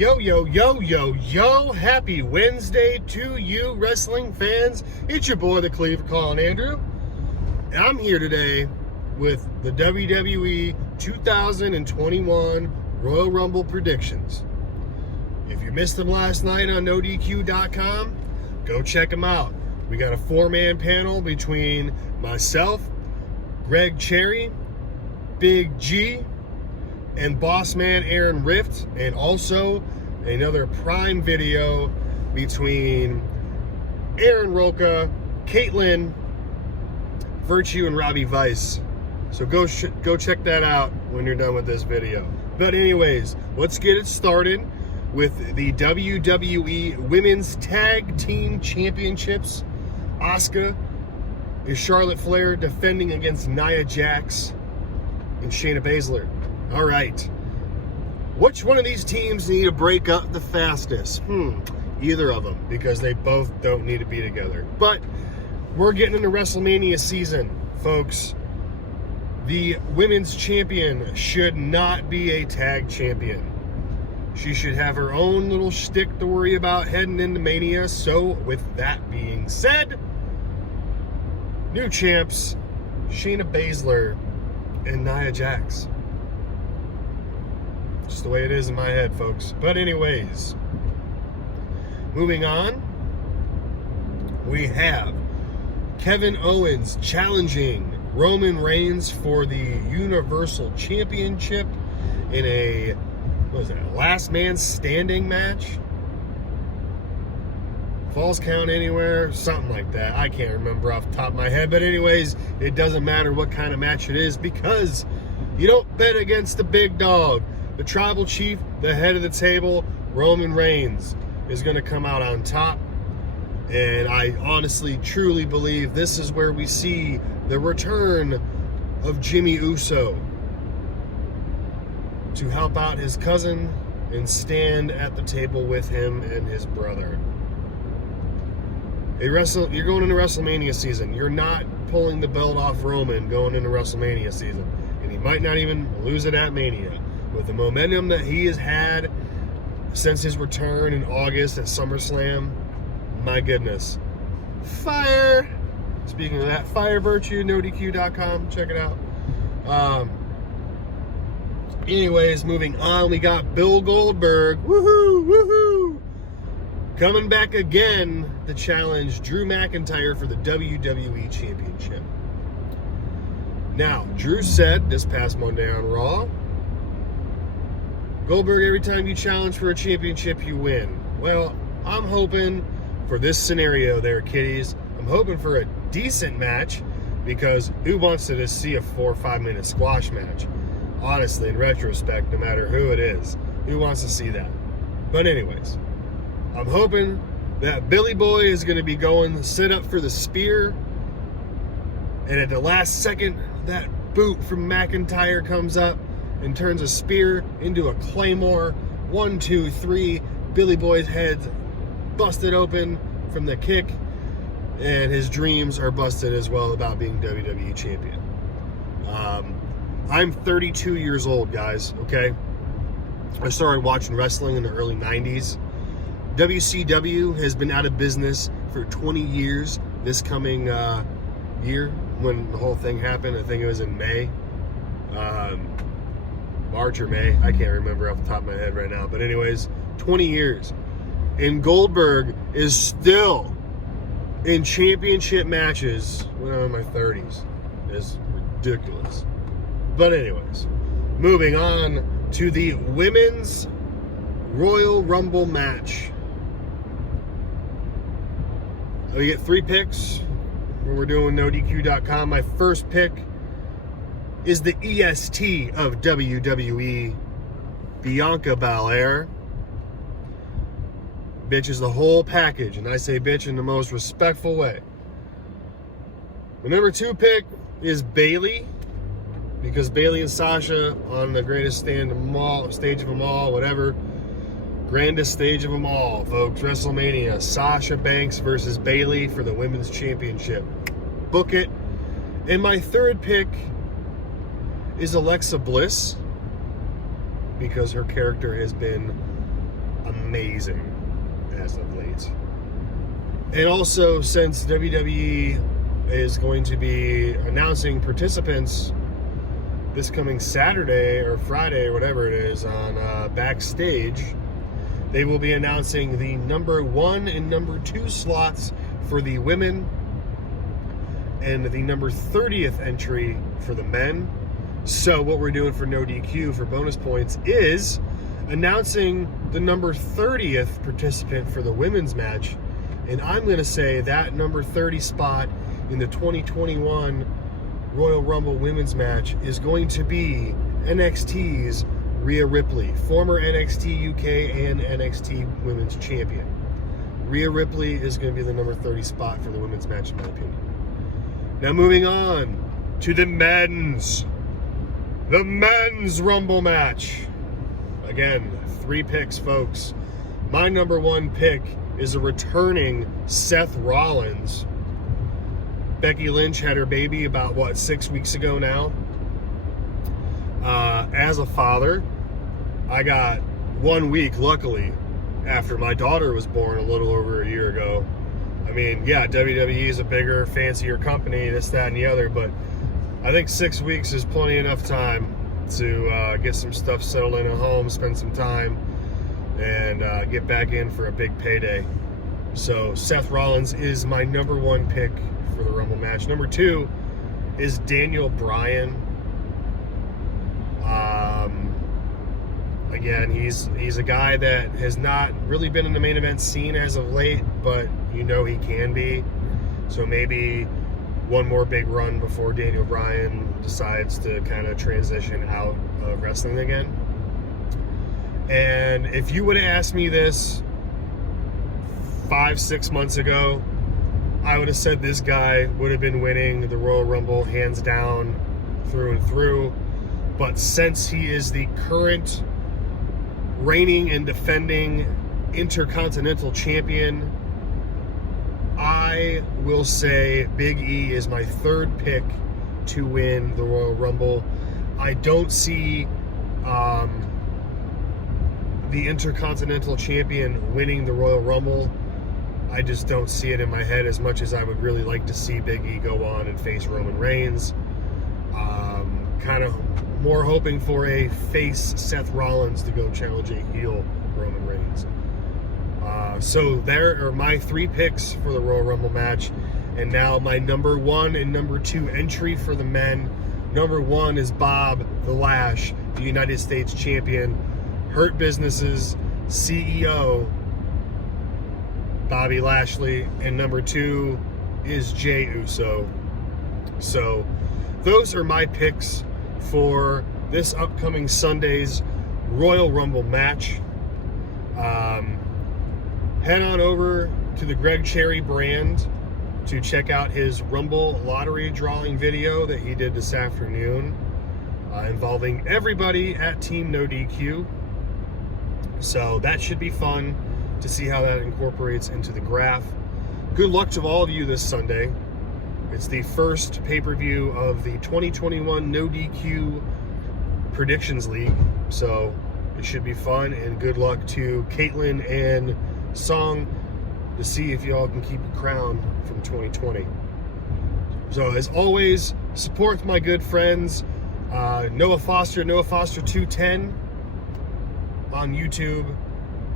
Yo, yo, yo, yo, yo. Happy Wednesday to you, wrestling fans. It's your boy, the Cleaver, Colin Andrew. I'm here today with the WWE 2021 Royal Rumble predictions. If you missed them last night on NoDQ.com, go check them out. We got a four-man panel between myself, Greg Cherry, Big G, and boss man Aaron Rift, and also another prime video between Aaron Roca, Caitlin, Virtue, and Robbie Vice. So go check that out when you're done with this video. But anyways, let's get it started with the WWE Women's Tag Team Championships. Asuka is Charlotte Flair defending against Nia Jax and Shayna Baszler. All right. Which one of these teams need to break up the fastest? Either of them, because they both don't need to be together. But we're getting into WrestleMania season, folks. The women's champion should not be a tag champion. She should have her own little shtick to worry about heading into Mania. So, with that being said, new champs, Shayna Baszler and Nia Jax. Just the way it is in my head, folks. But anyways, moving on, we have Kevin Owens challenging Roman Reigns for the Universal Championship in a, what was it, a last man standing match? Falls count anywhere? Something like that. I can't remember off the top of my head. But anyways, it doesn't matter what kind of match it is, because you don't bet against the big dog. The tribal chief, the head of the table, Roman Reigns, is going to come out on top. And I honestly, truly believe this is where we see the return of Jimmy Uso to help out his cousin and stand at the table with him and his brother. You're going into WrestleMania season. You're not pulling the belt off Roman going into WrestleMania season. And he might not even lose it at Mania. With the momentum that he has had since his return in August at SummerSlam, my goodness. Fire! Speaking of that, Fire Virtue, NoDQ.com, check it out. Anyways, moving on, we got Bill Goldberg, woohoo, woohoo, coming back again to challenge Drew McIntyre for the WWE Championship. Now, Drew said this past Monday on Raw, Goldberg, every time you challenge for a championship, you win. Well, I'm hoping for this scenario there, kiddies. I'm hoping for a decent match, because who wants to just see a 4 or 5 minute squash match? Honestly, in retrospect, no matter who it is, who wants to see that? But anyways, I'm hoping that Billy Boy is going to be going sit up for the spear, and at the last second, that boot from McIntyre comes up and turns a spear into a claymore. 1, 2, 3. Billy Boy's head's busted open from the kick, and his dreams are busted as well about being WWE champion. I'm 32 years old, guys, okay? I started watching wrestling in the early 90s. WCW has been out of business for 20 years this coming year when the whole thing happened. I think it was in May. March or May, I can't remember off the top of my head right now. But anyways, 20 years. And Goldberg is still in championship matches when I'm in my 30s. It's ridiculous. But anyways, moving on to the Women's Royal Rumble match. We get 3 picks when we're doing NoDQ.com. My first pick is the EST of WWE, Bianca Belair. Bitch is the whole package, and I say bitch in the most respectful way. The number 2 pick is Bayley, because Bayley and Sasha on the greatest stage of them all, whatever. Grandest stage of them all, folks. WrestleMania. Sasha Banks versus Bayley for the Women's Championship. Book it. And my third pick is Alexa Bliss, because her character has been amazing as of late. And also, since WWE is going to be announcing participants this coming Saturday or Friday or whatever it is on Backstage, they will be announcing the number 1 and number 2 slots for the women and the number 30th entry for the men. So what we're doing for No DQ for bonus points is announcing the number 30th participant for the women's match. And I'm going to say that number 30 spot in the 2021 Royal Rumble women's match is going to be NXT's Rhea Ripley, former NXT UK and NXT Women's Champion. Rhea Ripley is going to be the number 30 spot for the women's match, in my opinion. Now moving on to the men's Rumble match. Again, 3 picks, folks. My number 1 pick is a returning Seth Rollins. Becky Lynch had her baby about, 6 weeks ago now. As a father, I got 1 week, luckily, after my daughter was born a little over a year ago. I mean, yeah, WWE is a bigger, fancier company, this, that, and the other, but I think 6 weeks is plenty enough time to get some stuff settled in at home, spend some time, and get back in for a big payday. So Seth Rollins is my number 1 pick for the Rumble match. Number 2 is Daniel Bryan. Again, he's a guy that has not really been in the main event scene as of late, but you know he can be. So maybe one more big run before Daniel Bryan decides to kind of transition out of wrestling again. And if you would have asked me this 5-6 months ago, I would have said this guy would have been winning the Royal Rumble hands down, through and through. But since he is the current reigning and defending Intercontinental Champion, I will say Big E is my 3rd pick to win the Royal Rumble. I don't see the Intercontinental Champion winning the Royal Rumble. I just don't see it in my head, as much as I would really like to see Big E go on and face Roman Reigns. Kind of more hoping for a face Seth Rollins to go challenge a heel Roman Reigns. So there are my 3 picks for the Royal Rumble match. And now my number 1 and number 2 entry for the men. Number 1 is Bob the Lash, the United States Champion. Hurt Business's CEO, Bobby Lashley. And number 2 is Jey Uso. So those are my picks for this upcoming Sunday's Royal Rumble match. Head on over to the Greg Cherry brand to check out his Rumble lottery drawing video that he did this afternoon, involving everybody at Team No DQ. So that should be fun to see how that incorporates into the graph. Good luck to all of you this Sunday. It's the first pay-per-view of the 2021 No DQ Predictions League, so it should be fun, and good luck to Caitlin and Song to see if y'all can keep a crown from 2020. So as always, support my good friends, Noah Foster 210 on YouTube.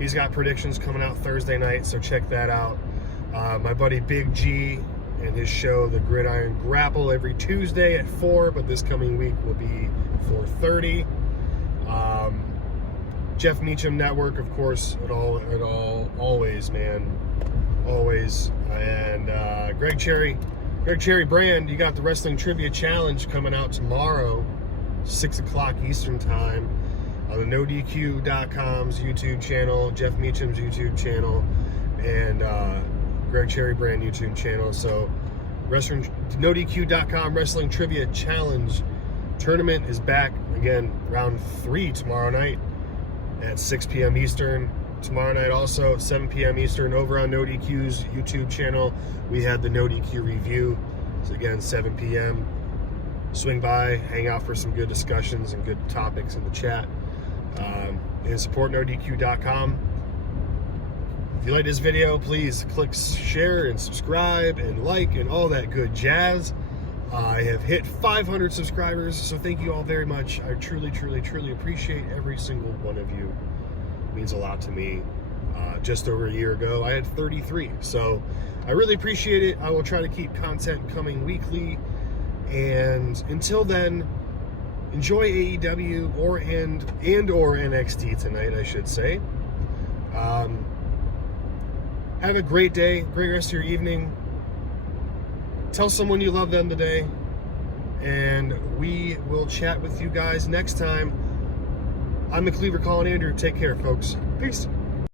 He's got predictions coming out Thursday night, so check that out. My buddy Big G and his show, The Gridiron Grapple, every Tuesday at 4, but this coming week will be 4:30. Jeff Meacham Network, of course, always, man. Always. And Greg Cherry brand, you got the Wrestling Trivia Challenge coming out tomorrow, 6 o'clock Eastern time, on the NoDQ.com's YouTube channel, Jeff Meacham's YouTube channel, and Greg Cherry brand YouTube channel. So NoDQ.com Wrestling Trivia Challenge tournament is back again, round 3 tomorrow night at 6 p.m. Eastern. Tomorrow night also at 7 p.m. Eastern over on NoDQ's YouTube channel. We had the NoDQ review. So again, 7 p.m. Swing by, hang out for some good discussions and good topics in the chat. And support NoDQ.com. If you like this video, please click share and subscribe and like and all that good jazz. I have hit 500 subscribers, so thank you all very much. I truly, truly, truly appreciate every single one of you. It means a lot to me. Just over a year ago, I had 33, so I really appreciate it. I will try to keep content coming weekly, and until then, enjoy AEW or NXT tonight, I should say. Have a great day, great rest of your evening. Tell someone you love them today, and we will chat with you guys next time. I'm the Cleaver calling Andrew. Take care, folks. Peace.